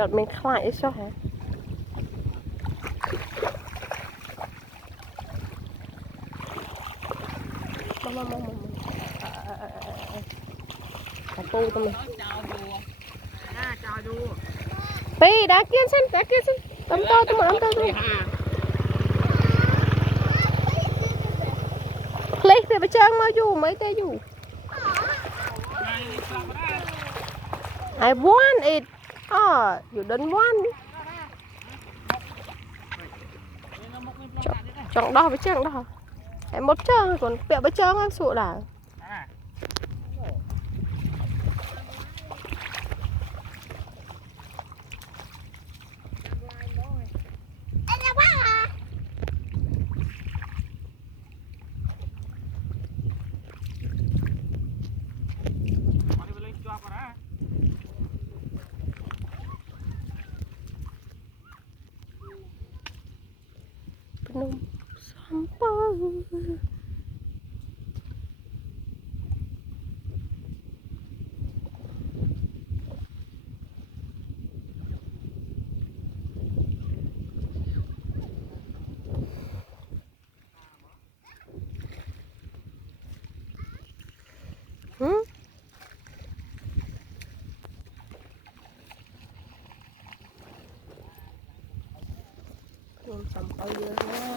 อดเป็นคล้ายใช่ไหมมาปูตัวมันปีđã kiên sen tấm to tấm ấm to lấy thì bây giờ mà dù mấy tay dù I want it you don't want chọn đó với chọn đó em một chân còn bẹo với chân ăn sụa là Penuh sampah. Sampah dia.